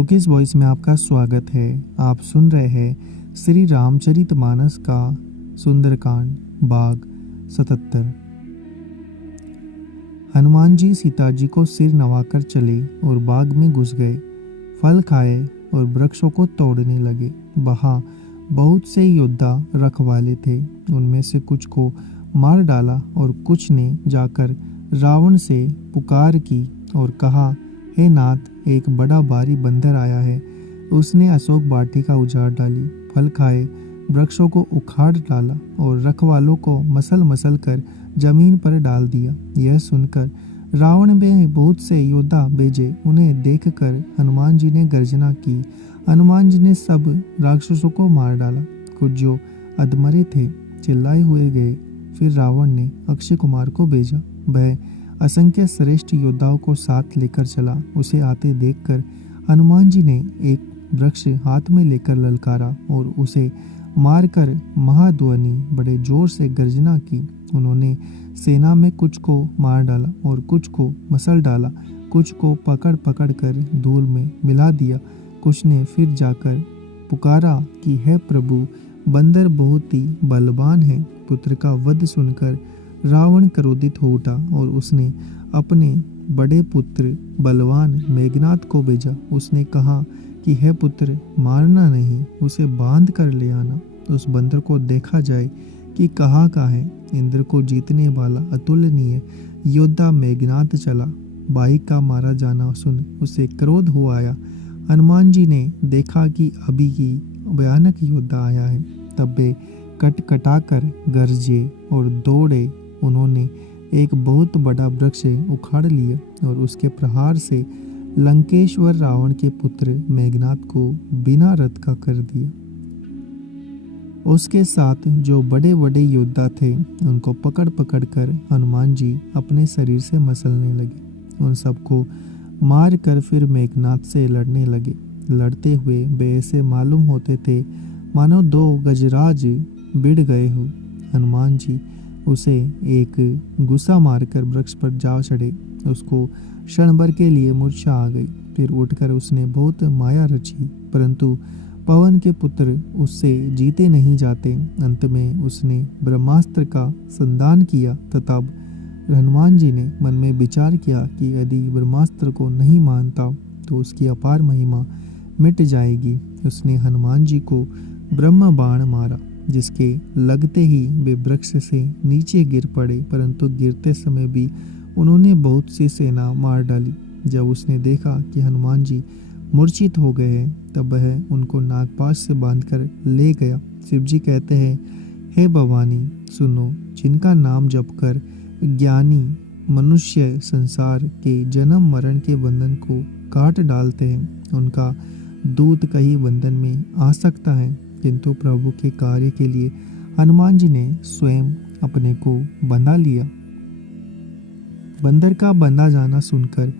Cookies voice में आपका स्वागत है। आप सुन रहे हैं श्री रामचरितमानस का सुंदरकांड भाग 77। हनुमान जी सीता जी को सिर नवाकर चले और बाग में घुस गए। फल खाए और वृक्षों को तोड़ने लगे। वहाँ बहुत से योद्धा रखवाले थे। उनमें से कुछ को मार डाला और कुछ ने जाकर रावण से पुकार की और कहा, हे नाथ, एक बड़ा भारी बंदर आया है। उसने अशोक वाटिका उजाड़ डाली, फल खाए, वृक्षों को उखाड़ डाला और रखवालों को मसल मसल कर जमीन पर डाल दिया। यह सुनकर रावण ने बहुत से योद्धा भेजे। उन्हें देखकर हनुमान जी ने गर्जना की। हनुमान जी ने सब राक्षसों को मार डाला। कुछ जो अधमरे थे चिल्लाए हुए गए। फिर रावण ने अक्षय कुमार को भेजा। वह असंख्य श्रेष्ठ योद्धाओं को साथ लेकर चला। उसे आते देखकर हनुमान जी ने एक वृक्ष हाथ में लेकर ललकारा और उसे मारकर महाध्वनि बड़े जोर से गर्जना की। उन्होंने सेना में कुछ को मार डाला और कुछ को मसल डाला, कुछ को पकड़ पकड़ कर धूल में मिला दिया। कुछ ने फिर जाकर पुकारा कि हे प्रभु, बंदर बहुत ही बलवान है। पुत्र का वध सुनकर रावण क्रोधित हो उठा और उसने अपने बड़े पुत्र बलवान मेघनाद को भेजा। उसने कहा कि हे पुत्र, मारना नहीं, उसे बांध कर ले आना। उस बंदर को देखा जाए कि कहाँ का है। इंद्र को जीतने वाला अतुलनीय योद्धा मेघनाद चला। भाई का मारा जाना सुन उसे क्रोध हो आया। हनुमान जी ने देखा कि अभी की भयानक योद्धा आया है। तब वे कटकटाकर गरजे और दौड़े। उन्होंने एक बहुत बड़ा वृक्ष उखाड़ लिया और उसके प्रहार से लंकेश्वर रावण के पुत्र मेघनाद को बिना रथ का कर दिया। उसके साथ जो बड़े बड़े योद्धा थे उनको पकड़ पकड़ कर हनुमान जी अपने शरीर से मसलने लगे। उन सबको मार कर फिर मेघनाद से लड़ने लगे। लड़ते हुए वे ऐसे मालूम होते थे मानो दो गजराज भिड़ गए हो। हनुमान जी उसे एक गुस्सा मारकर वृक्ष पर जा चढ़े। उसको क्षण भर के लिए मूर्छा आ गई। फिर उठकर उसने बहुत माया रची, परंतु पवन के पुत्र उससे जीते नहीं जाते। अंत में उसने ब्रह्मास्त्र का संधान किया। तब हनुमान जी ने मन में विचार किया कि यदि ब्रह्मास्त्र को नहीं मानता तो उसकी अपार महिमा मिट जाएगी। उसने हनुमान जी को ब्रह्म बाण मारा, जिसके लगते ही वे वृक्ष से नीचे गिर पड़े, परंतु गिरते समय भी उन्होंने बहुत सी सेना मार डाली। जब उसने देखा कि हनुमान जी मूर्छित हो गए हैं, तब वह उनको नागपाश से बांधकर ले गया। शिव जी कहते हैं, हे भवानी, सुनो, जिनका नाम जपकर ज्ञानी मनुष्य संसार के जन्म मरण के बंधन को काट डालते हैं, उनका दूत कहीं बंधन में आ सकता है, किंतु प्रभु के कार्य के लिए हनुमान जी ने स्वयं अपने को बंधा लिया। बंदर का बंधा जाना सुनकर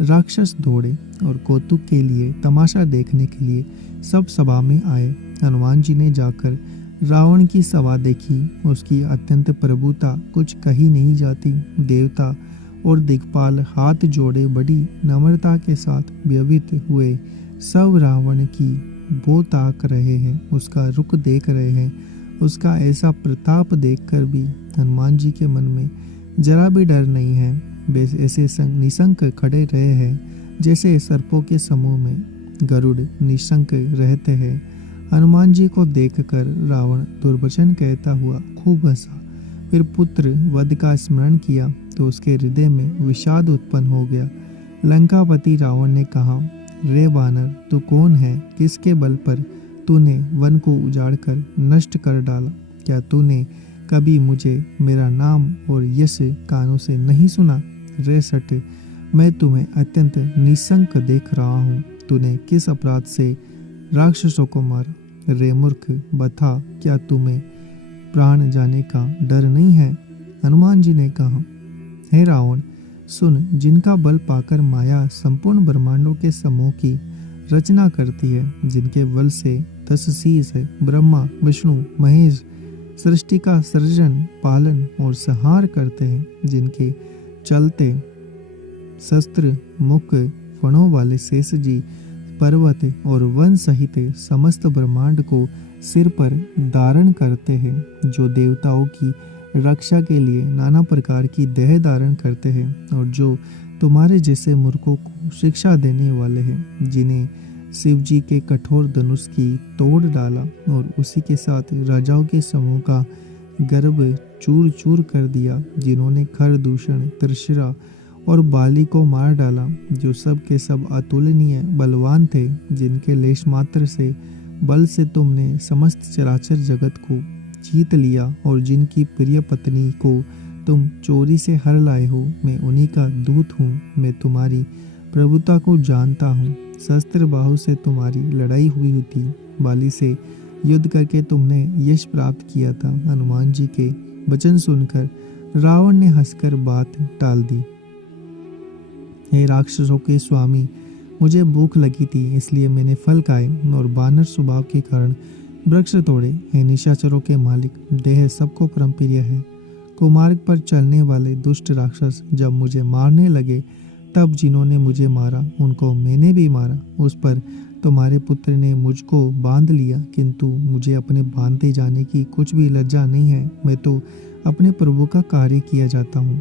राक्षस दौड़े और कौतुक के लिए, तमाशा देखने के लिए सब सभा में आए। हनुमान जी ने जाकर रावण की सभा देखी। उसकी अत्यंत प्रभुता कुछ कही नहीं जाती। देवता और दिक्पाल हाथ जोड़े बड़ी नम्रता के साथ व्यवहित हुए सब रावण की वो ताक रहे हैं, उसका रुख देख रहे हैं। उसका ऐसा प्रताप देखकर भी हनुमान जी के मन में जरा भी डर नहीं है। वे ऐसे निशंक खड़े रहे हैं जैसे सर्पों के समूह में गरुड़ निशंक रहते हैं। हनुमान जी को देखकर रावण दुर्वचन कहता हुआ खूब हंसा। फिर पुत्र वध का स्मरण किया तो उसके हृदय में विषाद उत्पन्न हो गया। लंकापति रावण ने कहा, रे वानर, तू कौन है? किसके बल पर तूने वन को उजाड़ कर नष्ट कर डाला? क्या तूने कभी मुझे मेरा नाम और यश कानों से नहीं सुना? रे सट, मैं तुम्हें अत्यंत निशंक देख रहा हूँ। तूने किस अपराध से राक्षसों को मारा? रे मूर्ख, बता, क्या तुम्हें प्राण जाने का डर नहीं है? हनुमान जी ने कहा, हे रावण, सुन, जिनका बल पाकर माया संपूर्ण ब्रह्मांडों के समूह की रचना करती है, जिनके बल से 10 शीश है, ब्रह्मा विष्णु महेश सृष्टि का सृजन पालन और संहार करते हैं, जिनके चलते शस्त्र मुख फणों वाले शेष जी पर्वत और वन सहित समस्त ब्रह्मांड को सिर पर धारण करते हैं, जो देवताओं की रक्षा के लिए नाना प्रकार की देह धारण करते हैं और जो तुम्हारे जैसे मूर्खों को शिक्षा देने वाले हैं, जिन्हें शिव जी के कठोर धनुष की तोड़ डाला और उसी के साथ राजाओं के समूह का गर्भ चूर चूर कर दिया, जिन्होंने खरदूषण, त्रिशरा और बाली को मार डाला, जो सब के सब अतुलनीय बलवान थे, जिनके लेश मात्र से बल से तुमने समस्त चराचर जगत को जीत लिया और जिनकी प्रिय पत्नी को तुम चोरी से हर लाए हो। मैं उन्हीं का दूत हूँ। मैं तुम्हारी प्रभुता को जानता हूँ। शस्त्र बाहु से तुम्हारी लड़ाई हुई थी, बाली से युद्ध करके तुमने यश प्राप्त किया था। हनुमान जी के वचन सुनकर रावण ने हंसकर बात टाल दी। हे राक्षसों के स्वामी, मुझे भूख लगी थी, इसलिए मैंने फल खाए और बानर स्वभाव के कारण वृक्ष तोड़े। हे निशाचरों के मालिक, देह सबको परम प्रिय है। कुमार्ग पर चलने वाले दुष्ट राक्षस जब मुझे मारने लगे, तब जिन्होंने मुझे मारा उनको मैंने भी मारा। उस पर तुम्हारे पुत्र ने मुझको बांध लिया, किंतु मुझे अपने बांधे जाने की कुछ भी लज्जा नहीं है। मैं तो अपने प्रभु का कार्य किया जाता हूँ।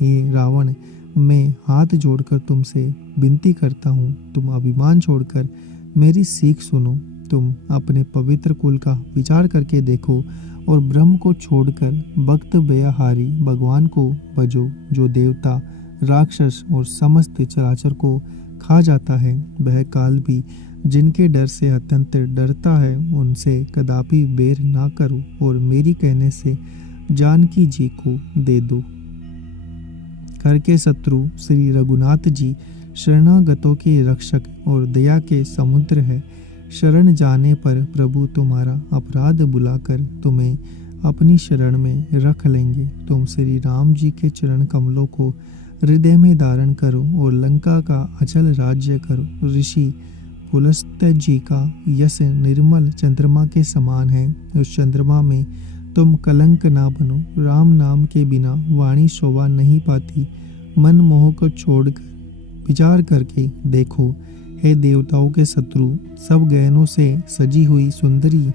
हे रावण, मैं हाथ जोड़कर तुमसे विनती करता हूँ, तुम अभिमान छोड़कर मेरी सीख सुनो। तुम अपने पवित्र कुल का विचार करके देखो और ब्रह्म को छोड़कर भक्त व्यवहारी भगवान को भजो, जो देवता, राक्षस और समस्त चराचर को खा जाता है। वह काल भी जिनके डर से अत्यंत डरता है, उनसे कदापि बैर ना करो और मेरी कहने से जानकी जी को दे दो। घर के शत्रु श्री रघुनाथ जी शरणागतों के रक्षक और दया के समुद्र है। शरण जाने पर प्रभु तुम्हारा अपराध बुलाकर तुम्हें अपनी शरण में रख लेंगे। तुम श्री राम जी के चरण कमलों को हृदय में धारण करो और लंका का अचल राज्य करो। ऋषि पुलस्त्य जी का यश निर्मल चंद्रमा के समान है। उस चंद्रमा में तुम कलंक ना बनो। राम नाम के बिना वाणी शोभा नहीं पाती। मन मोह को छोड़कर विचार करके देखो। हे देवताओं के शत्रु, सब गहनों से सजी हुई सुंदरी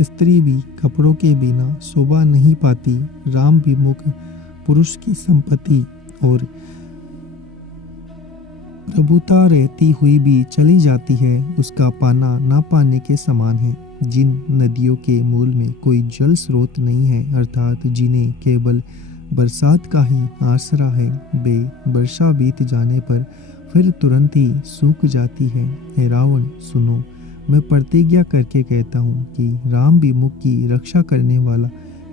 स्त्री भी कपड़ों के बिना शोभा नहीं पाती। राम विमुख पुरुष की संपत्ति और प्रभुता रहती हुई भी चली जाती है, उसका पाना ना पाने के समान है। जिन नदियों के मूल में कोई जल स्रोत नहीं है, अर्थात जिन्हें केवल बरसात का ही आसरा है, वे वर्षा बीत जाने पर फिर तुरंत ही सूख जाती है। हे रावण, सुनो, मैं प्रतिज्ञा करके कहता हूँ कि राम विमुख की रक्षा करने वाला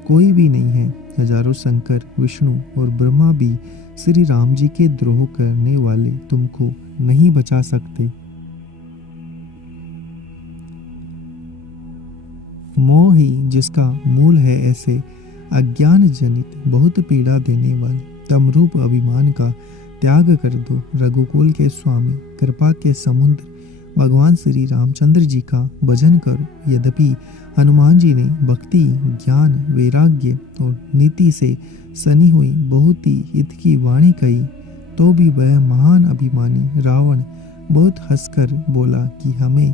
कोई भी नहीं है। हजारों शंकर, विष्णु और ब्रह्मा भी श्री राम जी के द्रोह करने वाले तुमको नहीं बचा सकते। मोह ही जिसका मूल है, ऐसे अज्ञान जनित बहुत पीड़ा देने वाले तमरूप अभिमान का त्याग कर दो। रघुकुल के स्वामी, कृपा के समुद्र भगवान श्री रामचंद्र जी का भजन करो। यद्यपि हनुमान जी ने भक्ति, ज्ञान, वैराग्य और नीति से सनी हुई बहुत ही हित की वाणी कही, तो भी वह महान अभिमानी रावण बहुत हंसकर बोला कि हमें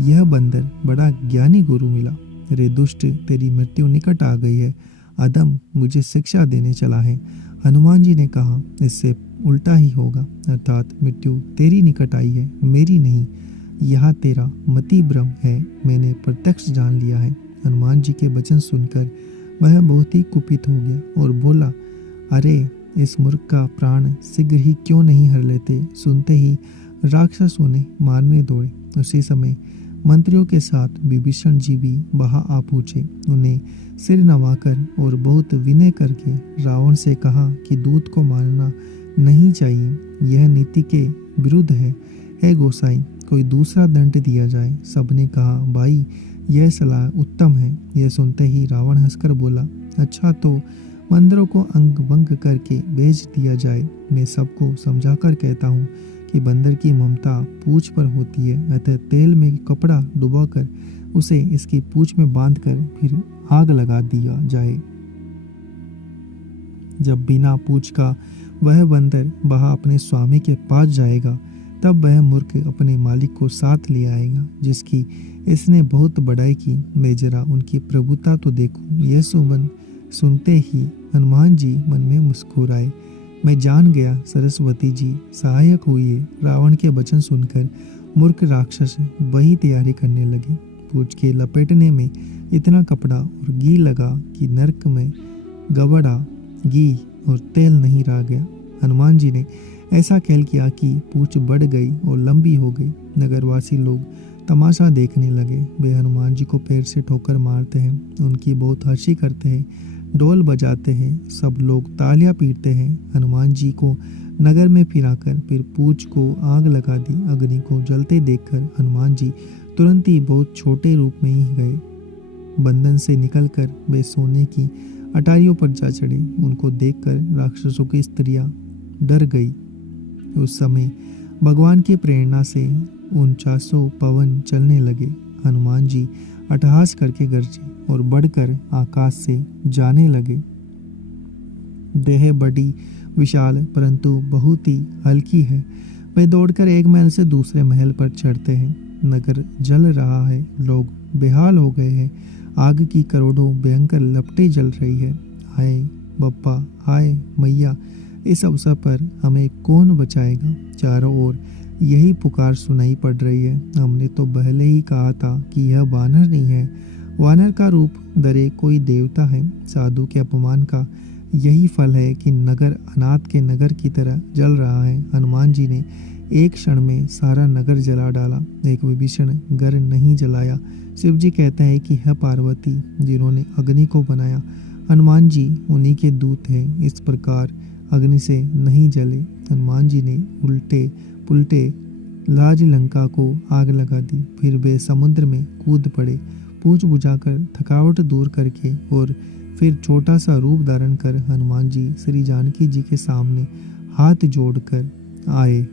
यह बंदर बड़ा ज्ञानी गुरु मिला। रे दुष्ट, तेरी मृत्यु निकट आ गई है। अधम मुझे शिक्षा देने चला है। हनुमान जी ने कहा, इससे उल्टा ही होगा, अर्थात मृत्यु तेरी निकट आई है, मेरी नहीं। यह तेरा मति भ्रम है, मैंने प्रत्यक्ष जान लिया है। हनुमान जी के वचन सुनकर वह बहुत ही कुपित हो गया और बोला, अरे इस मूर्ख का प्राण शीघ्र ही क्यों नहीं हर लेते। सुनते ही राक्षस उन्हें मारने दौड़े। उसी समय मंत्रियों के साथ विभीषण जी भी वहां आ पहुंचे। उन्हें सिर नवाकर और बहुत विनय करके रावण से कहा कि दूत को मारना नहीं चाहिए, यह नीति के विरुद्ध है। हे गोसाई, कोई दूसरा दंड दिया जाए। सबने कहा, भाई यह सलाह उत्तम है। यह सुनते ही रावण हंसकर बोला, अच्छा तो मंदिरों को अंग भंग करके भेज दिया जाए। मैं सबको समझाकर कहता हूँ कि बंदर की ममता पूंछ पर होती है, अतः तेल में कपड़ा डुबाकर उसे इसकी पूंछ में बांधकर फिर आग लगा दिया जाए। जब बिना पूंछ का वह बंदर वहां अपने स्वामी के पास जाएगा, तब वह मूर्ख अपने मालिक को साथ ले आएगा जिसकी इसने बहुत बड़ाई की। मैं जरा उनकी प्रभुता तो देखूं। यह सुनते ही हनुमान जी मन में मुस्कुराए। मैं जान गया सरस्वती जी सहायक हुई है। रावण के वचन सुनकर मूर्ख राक्षस वही तैयारी करने लगे। पूंछ के लपेटने में इतना कपड़ा और घी लगा कि नरक में गबड़ा घी और तेल नहीं रह गया। हनुमान जी ने ऐसा खेल किया कि पूंछ बढ़ गई और लंबी हो गई। नगरवासी लोग तमाशा देखने लगे। वे हनुमान जी को पैर से ठोकर मारते हैं, उनकी बहुत हंसी करते हैं, ढोल बजाते हैं, सब लोग तालियां पीटते हैं। हनुमान जी को नगर में फिराकर फिर पूंछ को आग लगा दी। अग्नि को जलते देखकर हनुमान जी तुरंत ही बहुत छोटे रूप में ही गए। बंधन से निकलकर वे सोने की अटारियों पर जा चढ़े। उनको देखकर राक्षसों की स्त्रियां डर गई। उस समय भगवान की प्रेरणा से 49 पवन चलने लगे। हनुमान जी अट्टहास करके गरजे और बढ़कर आकाश से जाने लगे। देह बड़ी विशाल परंतु बहुत ही हल्की है। वे दौड़कर एक महल से दूसरे महल पर चढ़ते हैं। नगर जल रहा है, लोग बेहाल हो गए हैं। आग की करोड़ों भयंकर लपटें जल रही है। हाय बप्पा, हाय मैया, इस अवसर पर हमें कौन बचाएगा? चारों ओर यही पुकार सुनाई पड़ रही है। हमने तो पहले ही कहा था कि यह वानर नहीं है। वानर का रूप धरे कोई देवता है। साधु के अपमान का यही फल है कि नगर अनाथ के नगर की तरह जल रहा है। हनुमान जी ने एक क्षण में सारा नगर जला डाला, एक विभीषण घर नहीं जलाया। शिव जी कहते हैं कि है पार्वती जिन्होंने अग्नि को बनाया, हनुमान जी उन्हीं के दूत हैं। इस प्रकार अग्नि से नहीं जले। हनुमान जी ने उल्टे पुल्टे लाज लंका को आग लगा दी। फिर वे समुद्र में कूद पड़े। पूंछ बुझाकर थकावट दूर करके और फिर छोटा सा रूप धारण कर हनुमान जी श्री जानकी जी के सामने हाथ जोड़कर आए।